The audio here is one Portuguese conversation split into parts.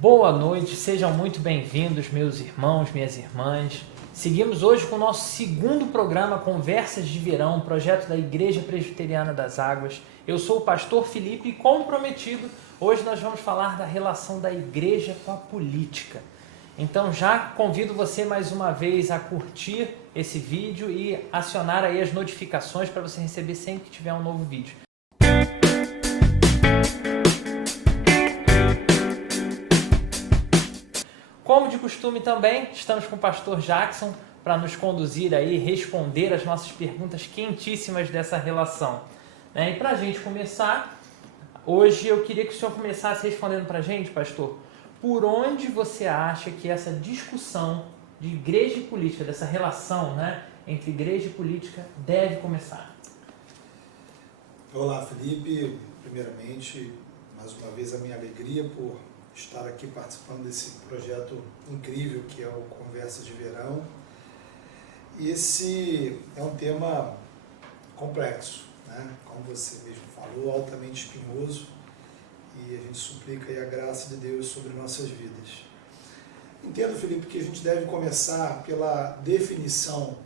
Boa noite, sejam muito bem-vindos, meus irmãos, minhas irmãs. Seguimos hoje com o nosso segundo programa Conversas de Verão, projeto da Igreja Presbiteriana das Águas. Eu sou o pastor Felipe e, comprometido, hoje nós vamos falar da relação da igreja com a política. Então já convido você mais uma vez a curtir esse vídeo e acionar aí as notificações para você receber sempre que tiver um novo vídeo. Como de costume também, estamos com o pastor Jackson para nos conduzir aí, responder as nossas perguntas quentíssimas dessa relação. E para a gente começar, hoje eu queria que o senhor começasse respondendo para a gente, pastor, por onde você acha que essa discussão de igreja e política, dessa relação, entre igreja e política, deve começar? Olá, Felipe. Primeiramente, mais uma vez a minha alegria por estar aqui participando desse projeto incrível que é o Conversa de Verão. E esse é um tema complexo, como você mesmo falou, altamente espinhoso, e a gente suplica aí a graça de Deus sobre nossas vidas. Entendo, Felipe, que a gente deve começar pela definição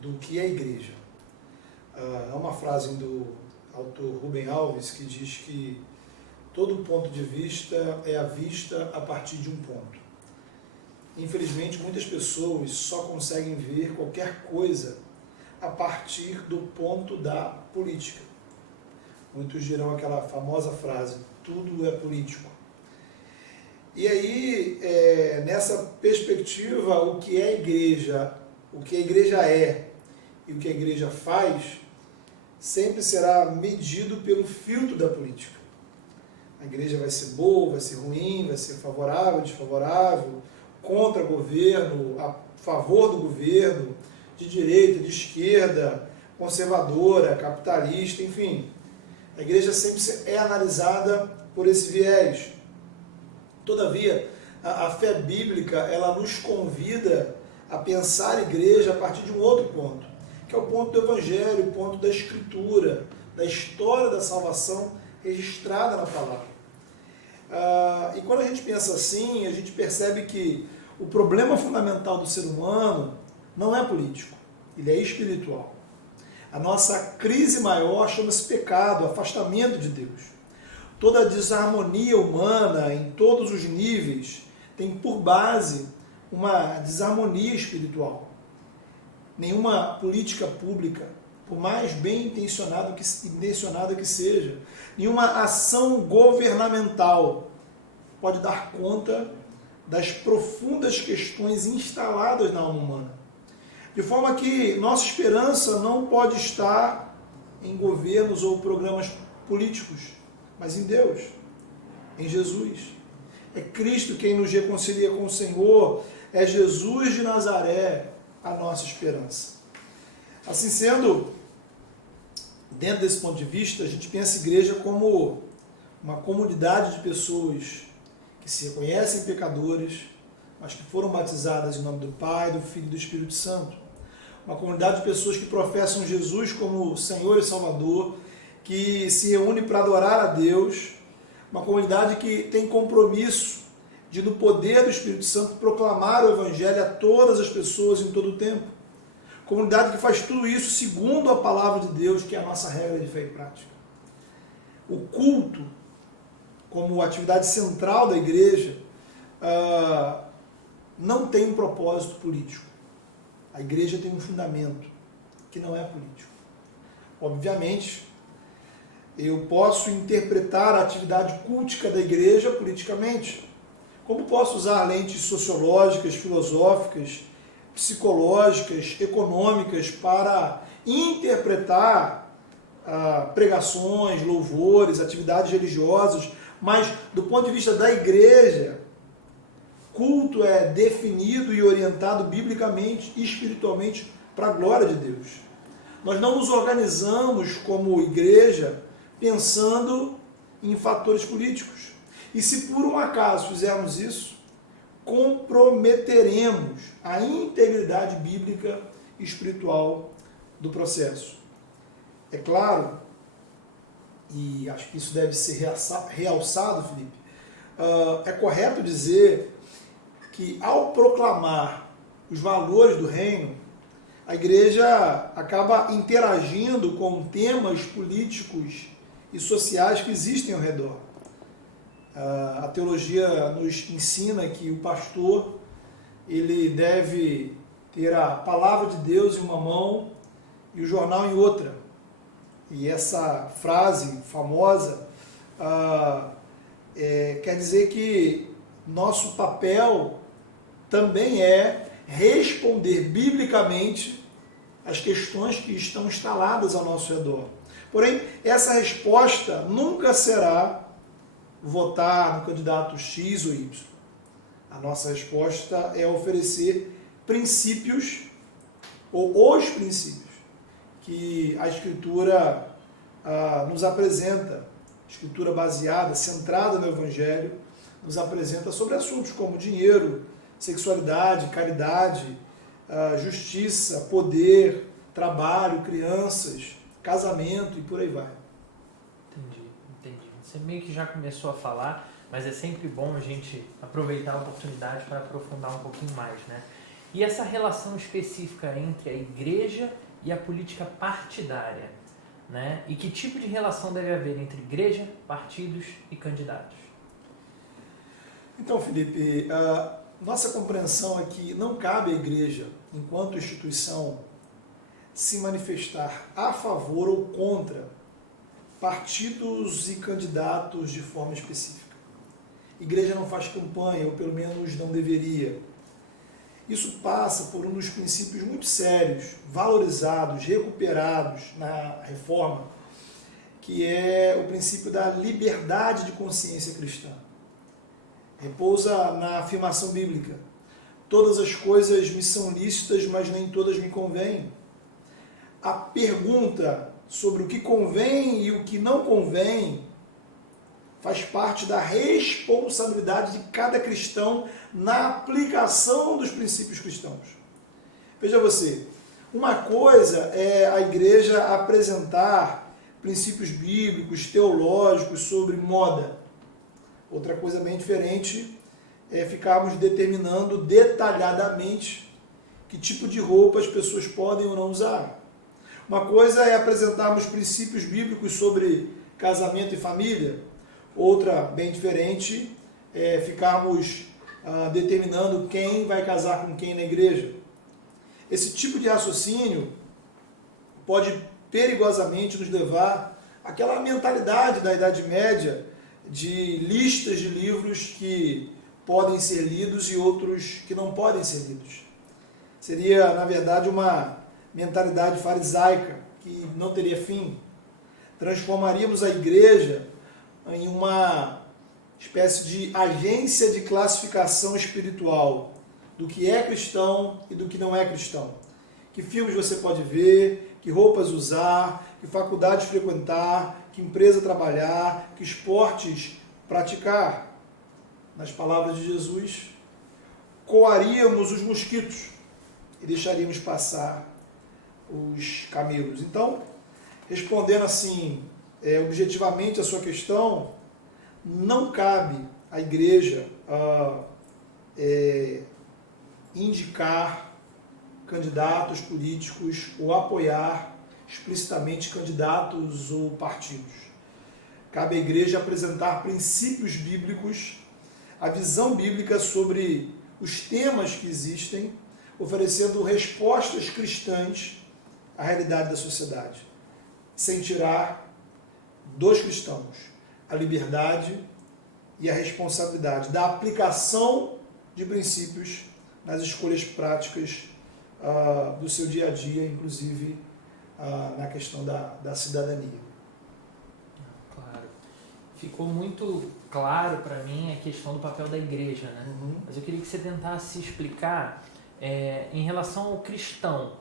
do que é igreja. Há uma frase do autor Rubem Alves que diz que todo ponto de vista é vista a partir de um ponto. Infelizmente, muitas pessoas só conseguem ver qualquer coisa a partir do ponto da política. Muitos dirão aquela famosa frase, tudo é político. E aí, nessa perspectiva, o que é igreja, o que a igreja é e o que a igreja faz, sempre será medido pelo filtro da política. A igreja vai ser boa, vai ser ruim, vai ser favorável, desfavorável, contra o governo, a favor do governo, de direita, de esquerda, conservadora, capitalista, enfim. A igreja sempre é analisada por esse viés. Todavia, a fé bíblica, ela nos convida a pensar a igreja a partir de um outro ponto, que é o ponto do Evangelho, o ponto da Escritura, da história da salvação registrada na palavra. E quando a gente pensa assim, a gente percebe que o problema fundamental do ser humano não é político, ele é espiritual. A nossa crise maior chama-se pecado, afastamento de Deus. Toda a desarmonia humana, em todos os níveis, tem por base uma desarmonia espiritual. Nenhuma política pública, por mais bem intencionada que seja, nenhuma ação governamental pode dar conta das profundas questões instaladas na alma humana. De forma que nossa esperança não pode estar em governos ou programas políticos, mas em Deus, em Jesus. É Cristo quem nos reconcilia com o Senhor, é Jesus de Nazaré a nossa esperança. Assim sendo, dentro desse ponto de vista, a gente pensa a igreja como uma comunidade de pessoas que se reconhecem pecadores, mas que foram batizadas em nome do Pai, do Filho e do Espírito Santo. Uma comunidade de pessoas que professam Jesus como Senhor e Salvador, que se reúne para adorar a Deus. Uma comunidade que tem compromisso de, no poder do Espírito Santo, proclamar o Evangelho a todas as pessoas em todo o tempo. Comunidade que faz tudo isso segundo a palavra de Deus, que é a nossa regra de fé e prática. O culto, como atividade central da igreja, não tem um propósito político. A igreja tem um fundamento que não é político. Obviamente, eu posso interpretar a atividade cultica da igreja politicamente. Como posso usar lentes sociológicas, filosóficas, psicológicas, econômicas para interpretar pregações, louvores, atividades religiosas, mas do ponto de vista da igreja, culto é definido e orientado biblicamente e espiritualmente para a glória de Deus. Nós não nos organizamos como igreja pensando em fatores políticos. E se por um acaso fizermos isso, comprometeremos a integridade bíblica e espiritual do processo. É claro, e acho que isso deve ser realçado, Felipe, é correto dizer que, ao proclamar os valores do reino, a igreja acaba interagindo com temas políticos e sociais que existem ao redor. A teologia nos ensina que o pastor ele deve ter a palavra de Deus em uma mão e o jornal em outra. E essa frase famosa quer dizer que nosso papel também é responder biblicamente as questões que estão instaladas ao nosso redor. Porém, essa resposta nunca será votar no candidato X ou Y. A nossa resposta é oferecer princípios, ou os princípios, que a Escritura nos apresenta. A Escritura baseada, centrada no Evangelho, nos apresenta sobre assuntos como dinheiro, sexualidade, caridade, justiça, poder, trabalho, crianças, casamento e por aí vai. Entendi. Você meio que já começou a falar, mas é sempre bom a gente aproveitar a oportunidade para aprofundar um pouquinho mais, né? E essa relação específica entre a igreja e a política partidária, né? E que tipo de relação deve haver entre igreja, partidos e candidatos? Então, Felipe, nossa compreensão é que não cabe à igreja, enquanto instituição, se manifestar a favor ou contra partidos e candidatos de forma específica. A igreja não faz campanha, ou pelo menos não deveria. Isso passa por um dos princípios muito sérios, valorizados, recuperados na Reforma, que é o princípio da liberdade de consciência cristã. Repousa na afirmação bíblica: todas as coisas me são lícitas, mas nem todas me convêm. A pergunta sobre o que convém e o que não convém faz parte da responsabilidade de cada cristão na aplicação dos princípios cristãos. Veja você, uma coisa é a igreja apresentar princípios bíblicos, teológicos sobre moda. Outra coisa bem diferente é ficarmos determinando detalhadamente que tipo de roupa as pessoas podem ou não usar. Uma coisa é apresentarmos princípios bíblicos sobre casamento e família. Outra, bem diferente, é ficarmos determinando quem vai casar com quem na igreja. Esse tipo de raciocínio pode perigosamente nos levar àquela mentalidade da Idade Média de listas de livros que podem ser lidos e outros que não podem ser lidos. Seria, na verdade, uma mentalidade farisaica que não teria fim. Transformaríamos a igreja em uma espécie de agência de classificação espiritual do que é cristão e do que não é cristão. Que filmes você pode ver, que roupas usar, que faculdades frequentar, que empresa trabalhar, que esportes praticar. Nas palavras de Jesus, coaríamos os mosquitos e deixaríamos passar os camelos. Então, respondendo assim, objetivamente a sua questão, não cabe à igreja indicar candidatos políticos ou apoiar explicitamente candidatos ou partidos. Cabe à igreja apresentar princípios bíblicos, a visão bíblica sobre os temas que existem, oferecendo respostas cristãs à realidade da sociedade, sem tirar dos cristãos a liberdade e a responsabilidade da aplicação de princípios nas escolhas práticas do seu dia a dia, inclusive na questão da cidadania. Claro. Ficou muito claro para mim a questão do papel da igreja, né? Uhum. Mas eu queria que você tentasse explicar em relação ao cristão,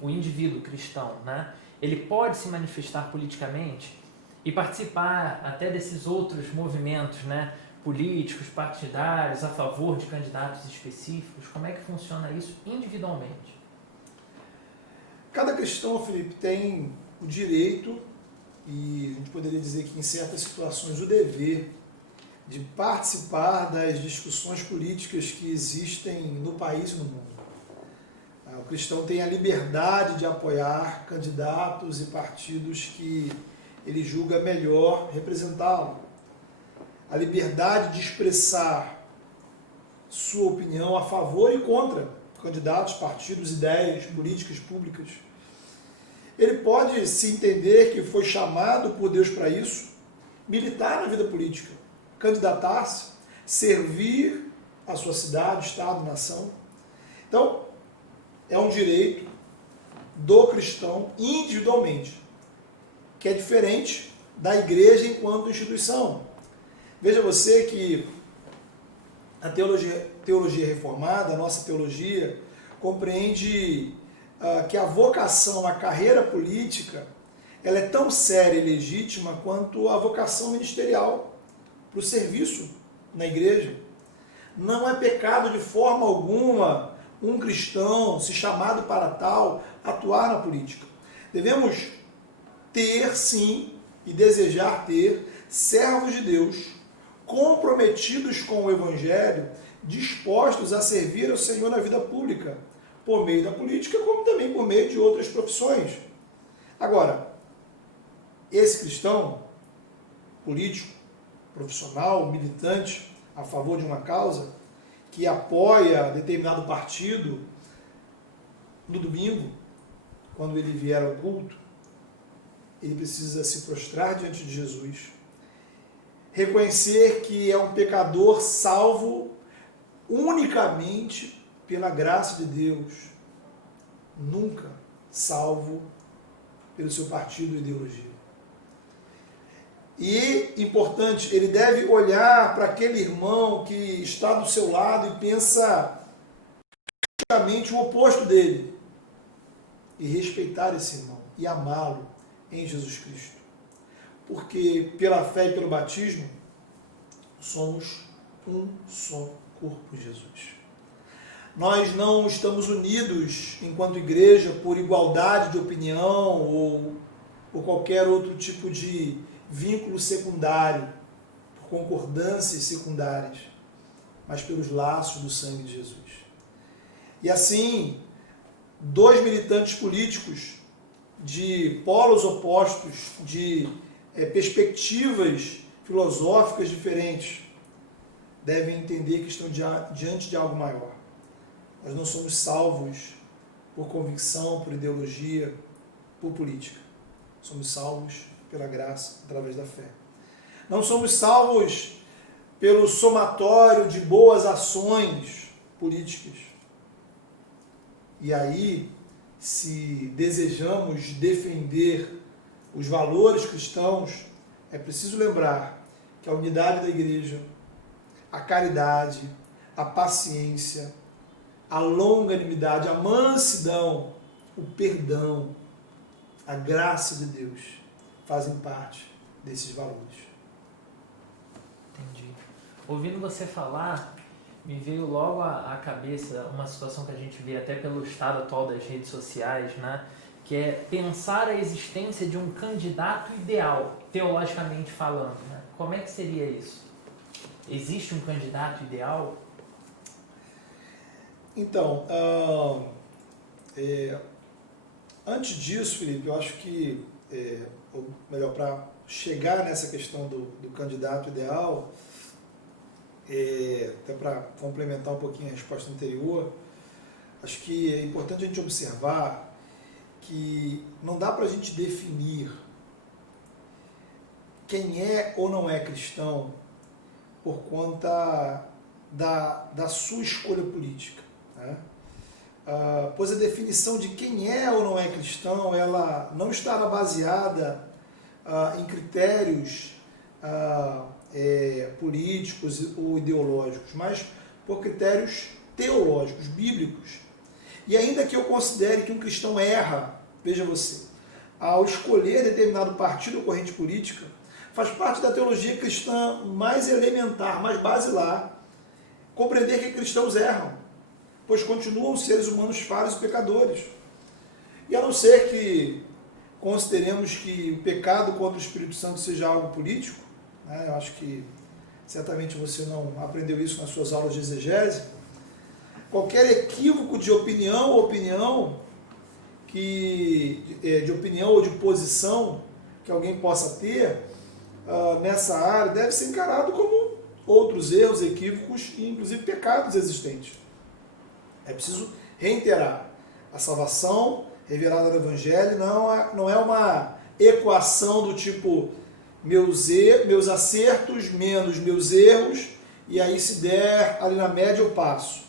o indivíduo cristão, né? Ele pode se manifestar politicamente e participar até desses outros movimentos, né, políticos, partidários, a favor de candidatos específicos. Como é que funciona isso individualmente? Cada cristão, Felipe, tem o direito e a gente poderia dizer que em certas situações o dever de participar das discussões políticas que existem no país e no mundo. O cristão tem a liberdade de apoiar candidatos e partidos que ele julga melhor representá-lo. A liberdade de expressar sua opinião a favor e contra candidatos, partidos, ideias, políticas públicas. Ele pode se entender que foi chamado por Deus para isso, militar na vida política, candidatar-se, servir a sua cidade, estado, nação. Então, é um direito do cristão individualmente, que é diferente da igreja enquanto instituição. Veja você que a teologia reformada, a nossa teologia, compreende que a vocação à carreira política ela é tão séria e legítima quanto a vocação ministerial para o serviço na igreja. Não é pecado de forma alguma um cristão, se chamado para tal, atuar na política. Devemos ter, sim, e desejar ter, servos de Deus, comprometidos com o Evangelho, dispostos a servir ao Senhor na vida pública, por meio da política, como também por meio de outras profissões. Agora, esse cristão, político, profissional, militante, a favor de uma causa, que apoia determinado partido no domingo, quando ele vier ao culto, ele precisa se prostrar diante de Jesus, reconhecer que é um pecador salvo unicamente pela graça de Deus, nunca salvo pelo seu partido ou ideologia. E, importante, ele deve olhar para aquele irmão que está do seu lado e pensa praticamente o oposto dele. E respeitar esse irmão e amá-lo em Jesus Cristo. Porque pela fé e pelo batismo, somos um só corpo, Jesus. Nós não estamos unidos enquanto igreja por igualdade de opinião ou por qualquer outro tipo de vínculo secundário, por concordâncias secundárias, mas pelos laços do sangue de Jesus. E assim, dois militantes políticos de polos opostos, de perspectivas filosóficas diferentes, devem entender que estão diante de algo maior. Nós não somos salvos por convicção, por ideologia, por política. Somos salvos pela graça, através da fé. Não somos salvos pelo somatório de boas ações políticas. E aí, se desejamos defender os valores cristãos, é preciso lembrar que a unidade da igreja, a caridade, a paciência, a longanimidade, a mansidão, o perdão, a graça de Deus fazem parte desses valores. Entendi. Ouvindo você falar, me veio logo à cabeça uma situação que a gente vê até pelo estado atual das redes sociais, né? Que é pensar a existência de um candidato ideal, teologicamente falando. Né? Como é que seria isso? Existe um candidato ideal? Então, antes disso, Felipe, eu acho que, ou melhor, para chegar nessa questão do candidato ideal, até para complementar um pouquinho a resposta anterior, acho que é importante a gente observar que não dá para a gente definir quem é ou não é cristão por conta da sua escolha política. Né? Pois a definição de quem é ou não é cristão, ela não estará baseada em critérios políticos ou ideológicos, mas por critérios teológicos, bíblicos. E ainda que eu considere que um cristão erra, veja você, ao escolher determinado partido ou corrente política, faz parte da teologia cristã mais elementar, mais basilar, compreender que cristãos erram, pois continuam seres humanos falhos e pecadores. E a não ser que consideremos que o pecado contra o Espírito Santo seja algo político, né, eu acho que certamente você não aprendeu isso nas suas aulas de exegese, qualquer equívoco de opinião ou de posição que alguém possa ter nessa área deve ser encarado como outros erros, equívocos e inclusive pecados existentes. É preciso reiterar, a salvação revelada no Evangelho não é uma equação do tipo meus acertos menos meus erros, e aí se der ali na média eu passo.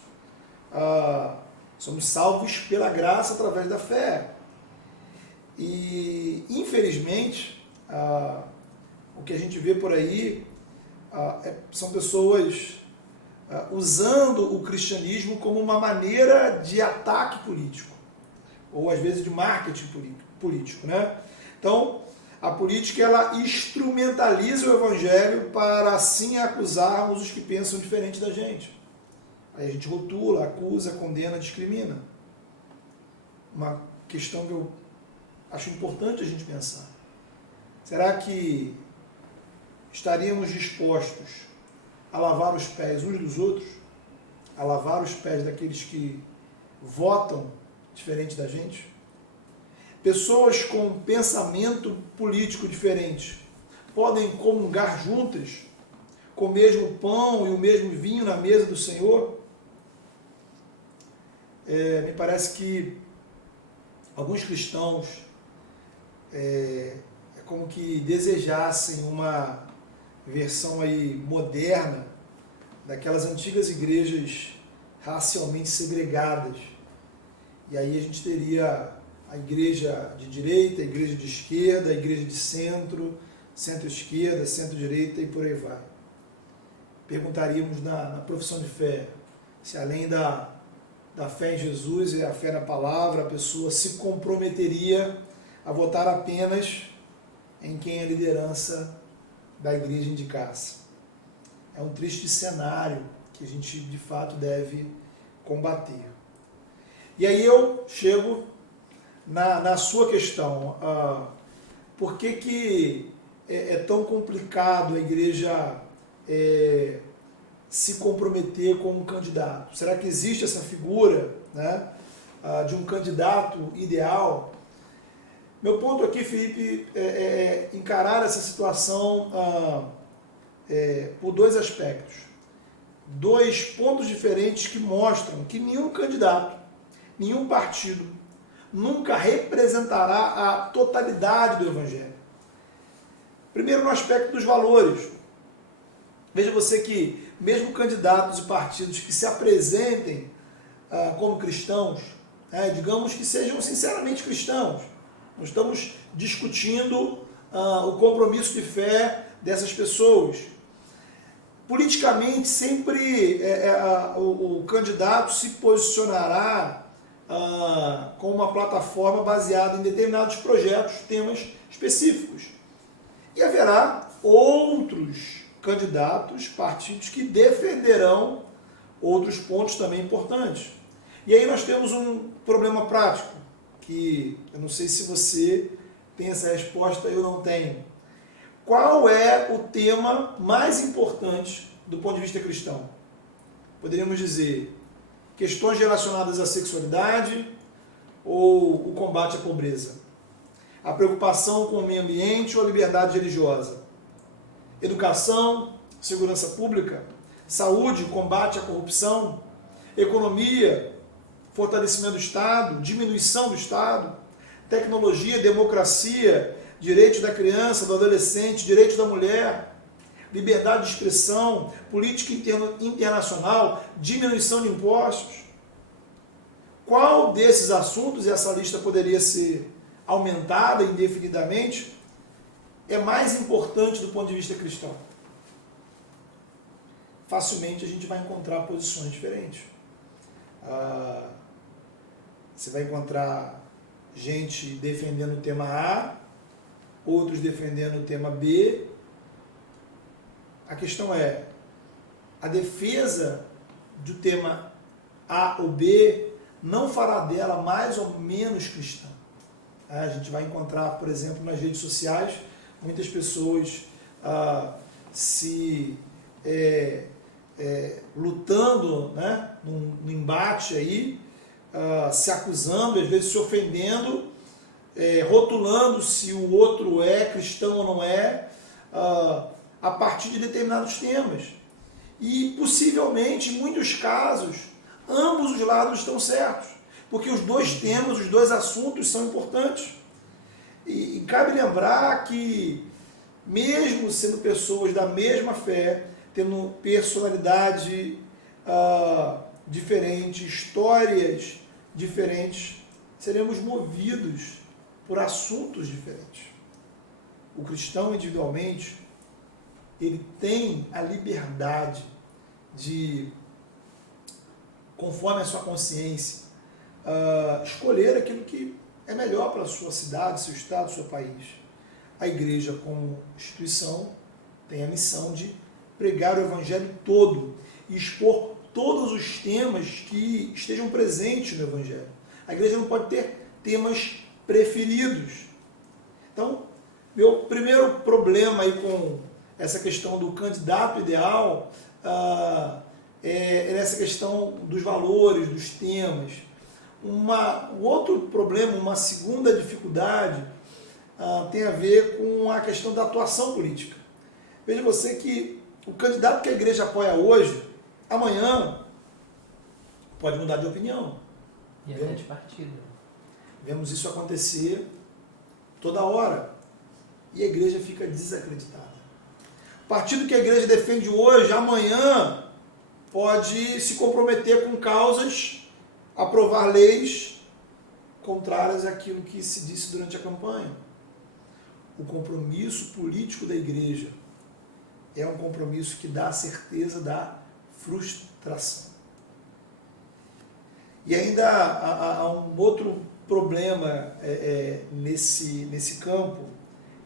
Somos salvos pela graça através da fé. E, infelizmente, o que a gente vê por aí são pessoas usando o cristianismo como uma maneira de ataque político, ou às vezes de marketing político, né? Então, a política ela instrumentaliza o evangelho para assim acusarmos os que pensam diferente da gente. Aí a gente rotula, acusa, condena, discrimina. Uma questão que eu acho importante a gente pensar. Será que estaríamos dispostos a lavar os pés uns dos outros? A lavar os pés daqueles que votam diferente da gente? Pessoas com pensamento político diferente podem comungar juntas com o mesmo pão e o mesmo vinho na mesa do Senhor? Me parece que alguns cristãos é como que desejassem uma versão aí moderna daquelas antigas igrejas racialmente segregadas. E aí a gente teria a igreja de direita, a igreja de esquerda, a igreja de centro, centro-esquerda, centro-direita e por aí vai. Perguntaríamos na profissão de fé se além da fé em Jesus e a fé na palavra, a pessoa se comprometeria a votar apenas em quem a liderança da igreja indicasse. É um triste cenário que a gente de fato deve combater. E aí eu chego na sua questão. Por que é tão complicado a igreja se comprometer com um candidato? Será que existe essa figura, né, de um candidato ideal? Meu ponto aqui, Felipe, é encarar essa situação por dois aspectos. Dois pontos diferentes que mostram que nenhum candidato, nenhum partido nunca representará a totalidade do Evangelho. Primeiro, no aspecto dos valores. Veja você que mesmo candidatos e partidos que se apresentem como cristãos, digamos que sejam sinceramente cristãos, nós estamos discutindo o compromisso de fé dessas pessoas. Politicamente, sempre o candidato se posicionará com uma plataforma baseada em determinados projetos, temas específicos. E haverá outros candidatos, partidos que defenderão outros pontos também importantes. E aí nós temos um problema prático, que eu não sei se você tem essa resposta, eu não tenho. Qual é o tema mais importante do ponto de vista cristão? Poderíamos dizer questões relacionadas à sexualidade ou o combate à pobreza? A preocupação com o meio ambiente ou a liberdade religiosa? Educação, segurança pública, saúde, combate à corrupção, economia, fortalecimento do Estado, diminuição do Estado, tecnologia, democracia, direitos da criança, do adolescente, direitos da mulher, liberdade de expressão, política internacional, diminuição de impostos. Qual desses assuntos, e essa lista poderia ser aumentada indefinidamente, é mais importante do ponto de vista cristão? Facilmente a gente vai encontrar posições diferentes. Você vai encontrar gente defendendo o tema A, outros defendendo o tema B. A questão é, a defesa do tema A ou B não fará dela mais ou menos cristã. A gente vai encontrar, por exemplo, nas redes sociais, muitas pessoas se lutando, né, num embate aí, se acusando, às vezes se ofendendo, rotulando se o outro é cristão ou não é, a partir de determinados temas. E possivelmente, em muitos casos, ambos os lados estão certos, porque os dois temas, os dois assuntos são importantes. E cabe lembrar que, mesmo sendo pessoas da mesma fé, tendo personalidade diferente, histórias diferentes, seremos movidos por assuntos diferentes. O cristão, individualmente, ele tem a liberdade de, conforme a sua consciência, escolher aquilo que é melhor para a sua cidade, seu estado, seu país. A igreja, como instituição, tem a missão de pregar o evangelho todo e expor todos os temas que estejam presentes no evangelho. A igreja não pode ter temas preferidos. Então, meu primeiro problema aí com essa questão do candidato ideal é essa questão dos valores, dos temas. Um outro problema, uma segunda dificuldade, tem a ver com a questão da atuação política. Veja você que o candidato que a igreja apoia hoje, amanhã, pode mudar de opinião. E até de partido. Vemos isso acontecer toda hora. E a igreja fica desacreditada. O partido que a igreja defende hoje, amanhã, pode se comprometer com causas, aprovar leis contrárias àquilo que se disse durante a campanha. O compromisso político da igreja é um compromisso que dá a certeza da frustração. E ainda há um outro problema nesse campo,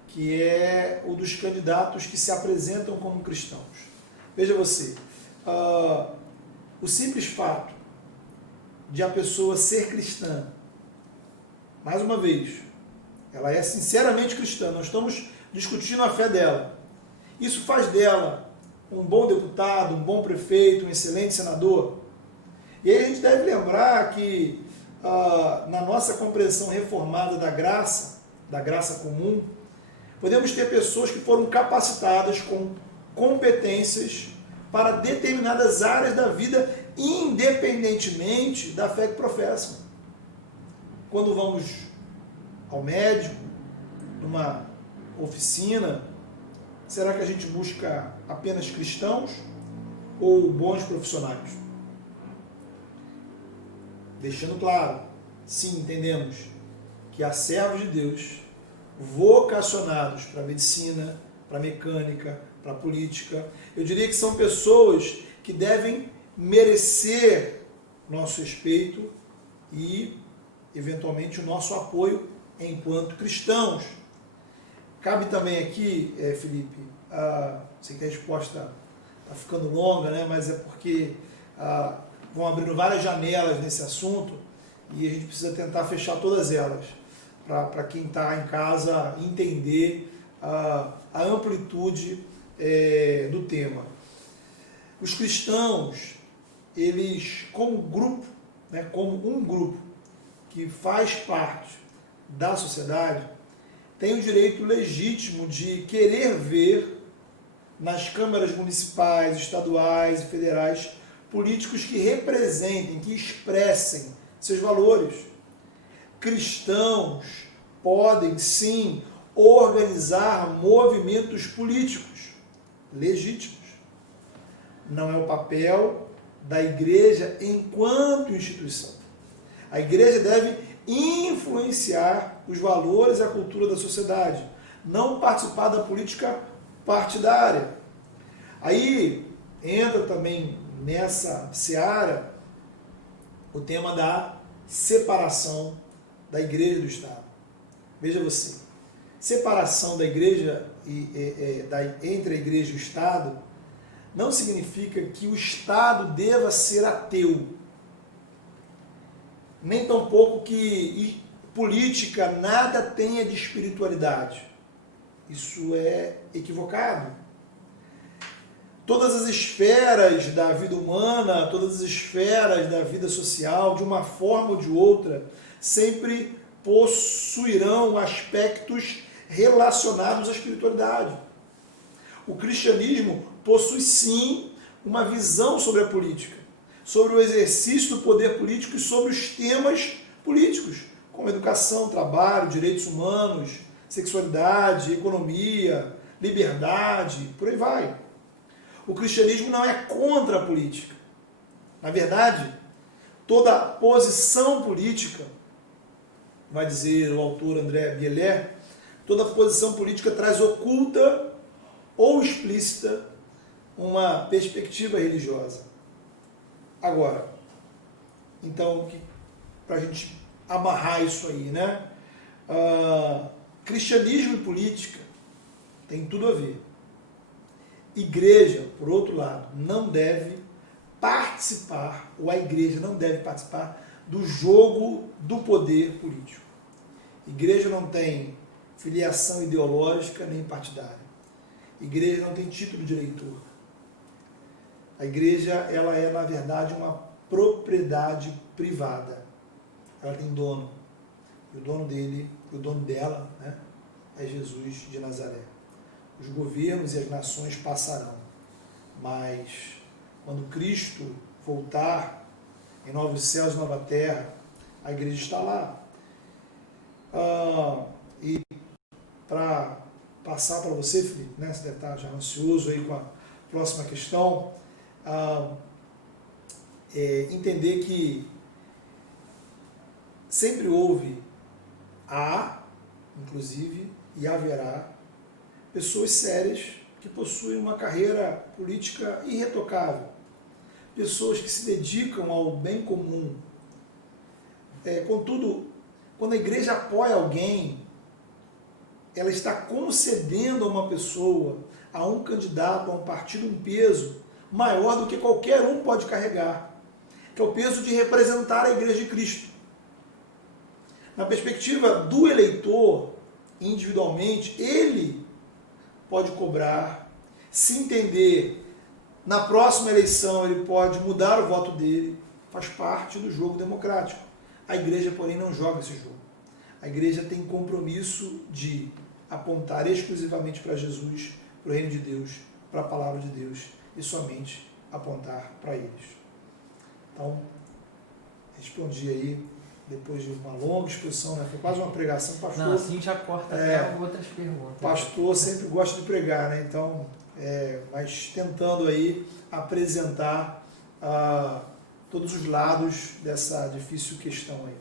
que é o dos candidatos que se apresentam como cristãos. Veja você, o simples fato de a pessoa ser cristã, mais uma vez, ela é sinceramente cristã, nós estamos discutindo a fé dela. Isso faz dela um bom deputado, um bom prefeito, um excelente senador. E aí a gente deve lembrar que na nossa compreensão reformada da graça comum, podemos ter pessoas que foram capacitadas com competências para determinadas áreas da vida, independentemente da fé que professam. Quando vamos ao médico, numa oficina, será que a gente busca apenas cristãos ou bons profissionais? Deixando claro, sim, entendemos que há servos de Deus vocacionados para a medicina, para a mecânica, para a política. Eu diria que são pessoas que devem merecer nosso respeito e, eventualmente, o nosso apoio enquanto cristãos. Cabe também aqui, Felipe, sei que a resposta está ficando longa, né? Mas é porque vão abrindo várias janelas nesse assunto e a gente precisa tentar fechar todas elas, para quem está em casa entender a amplitude do tema. Os cristãos, eles, como grupo, né, como um grupo que faz parte da sociedade, têm o direito legítimo de querer ver nas câmaras municipais, estaduais e federais políticos que representem, que expressem seus valores. Cristãos podem, sim, organizar movimentos políticos legítimos. Não é o papel da igreja enquanto instituição. A igreja deve influenciar os valores e a cultura da sociedade, não participar da política partidária. Aí entra também nessa seara o tema da separação da igreja e do Estado. Veja você, separação da igreja entre a igreja e o Estado não significa que o Estado deva ser ateu, nem tampouco que política nada tenha de espiritualidade. Isso é equivocado. todas as esferas da vida humana, todas as esferas da vida social, de uma forma ou de outra, sempre possuirão aspectos relacionados à espiritualidade. O cristianismo possui sim uma visão sobre a política, sobre o exercício do poder político e sobre os temas políticos, como educação, trabalho, direitos humanos, sexualidade, economia, liberdade, por aí vai. O cristianismo não é contra a política. Na verdade, toda posição política, vai dizer o autor André Bielé, toda posição política traz oculta ou explícita uma perspectiva religiosa. Agora, então, para a gente amarrar isso aí, né? Cristianismo e política tem tudo a ver. Igreja, por outro lado, não deve participar, ou a igreja não deve participar do jogo do poder político. Igreja não tem filiação ideológica nem partidária. Igreja não tem título de eleitor. A igreja, ela é, na verdade, uma propriedade privada. Ela tem dono. E o dono dela, né, é Jesus de Nazaré. Os governos e as nações passarão, mas quando Cristo voltar em novos céus e nova terra, a igreja está lá. E para passar para você, Felipe, né, você deve estar já ansioso aí com a próxima questão, entender que sempre houve, inclusive, e haverá pessoas sérias que possuem uma carreira política irretocável, pessoas que se dedicam ao bem comum. Contudo, quando a igreja apoia alguém, ela está concedendo a uma pessoa, a um candidato, a um partido, um peso maior do que qualquer um pode carregar, que é o peso de representar a Igreja de Cristo. Na perspectiva do eleitor, individualmente, ele pode cobrar, se entender, na próxima eleição ele pode mudar o voto dele, faz parte do jogo democrático. A igreja, porém, não joga esse jogo. A igreja tem compromisso de apontar exclusivamente para Jesus, para o reino de Deus, para a palavra de Deus e somente apontar para eles. Então, respondi aí, depois de uma longa exposição, né? Foi quase uma pregação, pastor. Não, assim já corta até outras perguntas. Pastor sempre gosta de pregar, né? Então, mas tentando aí apresentar todos os lados dessa difícil questão aí.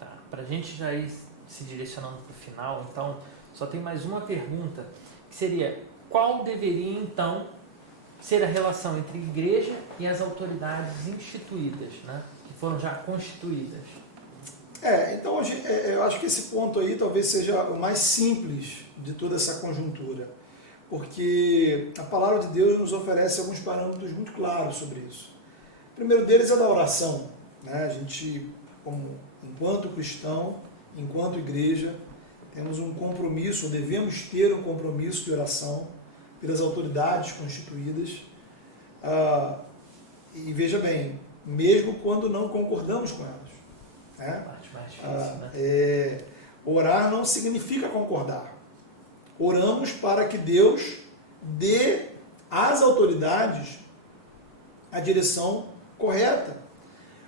Tá, para a gente já ir se direcionando para o final, então, só tem mais uma pergunta, que seria, qual deveria, então, ser a relação entre a igreja e as autoridades instituídas, né? Que foram já constituídas? Então eu acho que esse ponto aí talvez seja o mais simples de toda essa conjuntura, porque a palavra de Deus nos oferece alguns parâmetros muito claros sobre isso. O primeiro deles é da oração, né? A gente, enquanto cristão, enquanto igreja, temos um compromisso, ou devemos ter um compromisso de oração pelas autoridades constituídas, e veja bem, mesmo quando não concordamos com elas. Mais difícil, né? Orar não significa concordar. Oramos para que Deus dê às autoridades a direção correta.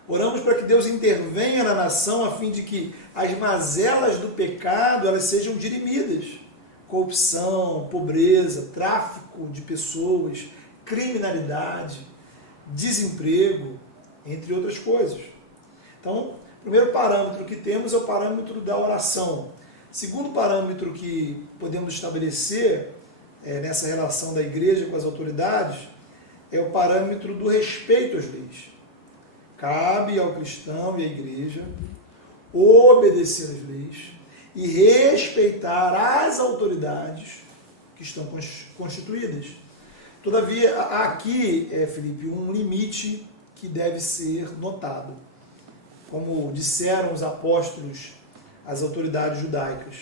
Oramos para que Deus intervenha na nação a fim de que as mazelas do pecado elas sejam dirimidas. Corrupção, pobreza, tráfico de pessoas, criminalidade, desemprego, entre outras coisas. Então, o primeiro parâmetro que temos é o parâmetro da oração. Segundo parâmetro que podemos estabelecer nessa relação da igreja com as autoridades é o parâmetro do respeito às leis. Cabe ao cristão e à igreja obedecer às leis e respeitar as autoridades que estão constituídas. Todavia, há aqui, Felipe, um limite que deve ser notado. Como disseram os apóstolos às autoridades judaicas,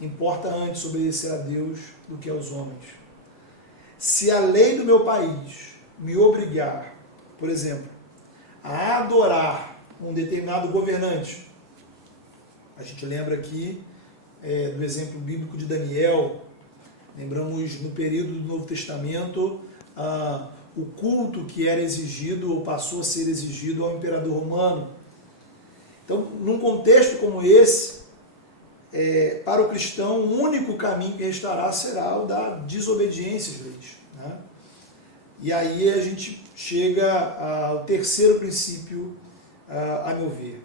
importa antes obedecer a Deus do que aos homens. Se a lei do meu país me obrigar, por exemplo, a adorar um determinado governante, a gente lembra aqui do exemplo bíblico de Daniel, lembramos no período do Novo Testamento o culto que era exigido ou passou a ser exigido ao imperador romano. Então, num contexto como esse, para o cristão, o único caminho que restará será o da desobediência às leis, né? E aí a gente chega ao terceiro princípio, a meu ver,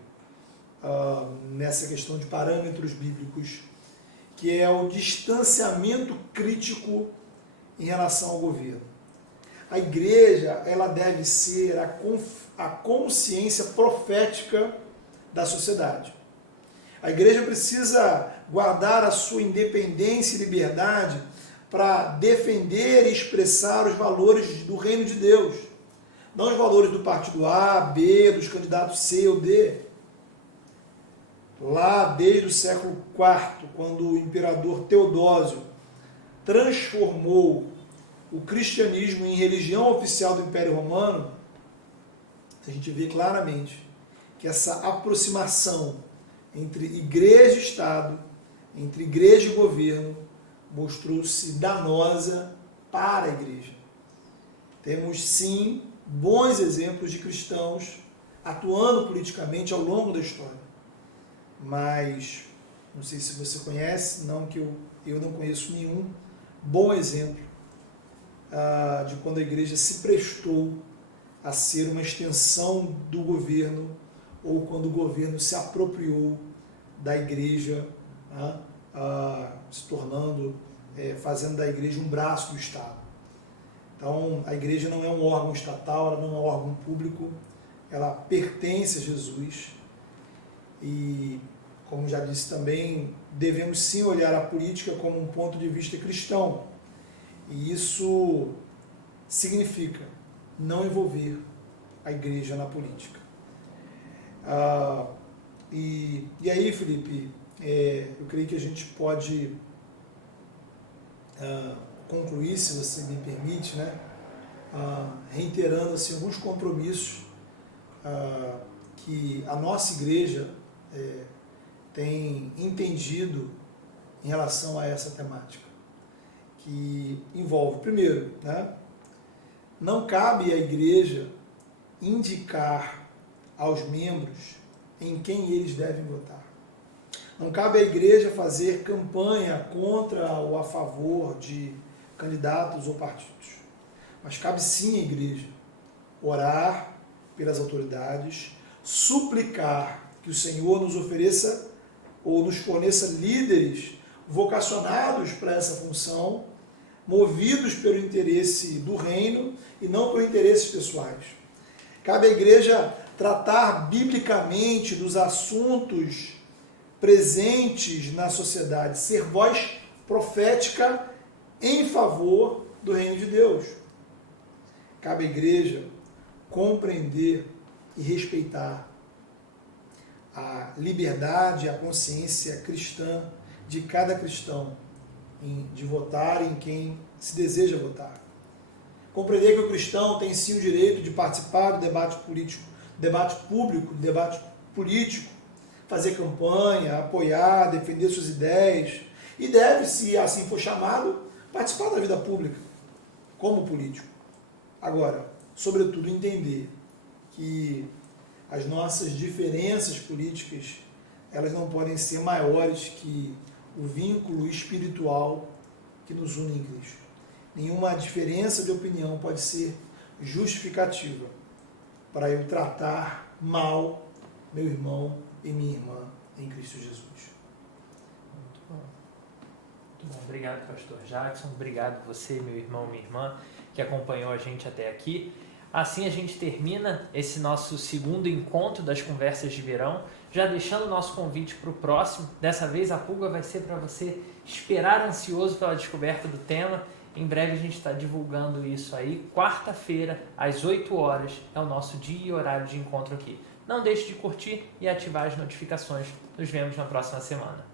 nessa questão de parâmetros bíblicos, que é o distanciamento crítico em relação ao governo. A igreja, ela deve ser a consciência profética da sociedade. A igreja precisa guardar a sua independência e liberdade para defender e expressar os valores do reino de Deus, não os valores do partido A, B, dos candidatos C ou D. Lá desde o século IV, quando o imperador Teodósio transformou o cristianismo em religião oficial do Império Romano, a gente vê claramente que essa aproximação entre igreja e Estado, entre igreja e governo, mostrou-se danosa para a igreja. Temos, sim, bons exemplos de cristãos atuando politicamente ao longo da história. Mas, não sei se você conhece, não que eu não conheço nenhum bom exemplo de quando a igreja se prestou a ser uma extensão do governo ou quando o governo se apropriou da igreja, se tornando, fazendo da igreja um braço do Estado. Então, a igreja não é um órgão estatal, ela não é um órgão público, ela pertence a Jesus e, como já disse também, devemos sim olhar a política como um ponto de vista cristão. E isso significa não envolver a igreja na política. E aí, Felipe, eu creio que a gente pode concluir, se você me permite, né, reiterando assim, alguns compromissos que a nossa igreja tem entendido em relação a essa temática, que envolve, primeiro, né, não cabe à igreja indicar aos membros em quem eles devem votar. Não cabe à igreja fazer campanha contra ou a favor de candidatos ou partidos. Mas cabe sim à igreja orar pelas autoridades, suplicar que o Senhor nos ofereça ou nos forneça líderes vocacionados para essa função, movidos pelo interesse do reino e não por interesses pessoais. Cabe à igreja tratar biblicamente dos assuntos presentes na sociedade, ser voz profética em favor do reino de Deus. Cabe à igreja compreender e respeitar a liberdade e a consciência cristã de cada cristão de votar em quem se deseja votar. Compreender que o cristão tem sim o direito de participar do debate político, debate público, debate político, fazer campanha, apoiar, defender suas ideias e deve, se assim for chamado, participar da vida pública como político. Agora, sobretudo, entender que as nossas diferenças políticas, elas não podem ser maiores que o vínculo espiritual que nos une em Cristo. Nenhuma diferença de opinião pode ser justificativa para eu tratar mal meu irmão e minha irmã em Cristo Jesus. Muito bom. Muito bom. Obrigado, pastor Jackson. Obrigado você, meu irmão, minha irmã, que acompanhou a gente até aqui. Assim a gente termina esse nosso segundo encontro das Conversas de Verão, já deixando o nosso convite para o próximo. Dessa vez a pulga vai ser para você esperar ansioso pela descoberta do tema. Em breve a gente está divulgando isso aí. Quarta-feira, às 8 horas, é o nosso dia e horário de encontro aqui. Não deixe de curtir e ativar as notificações. Nos vemos na próxima semana.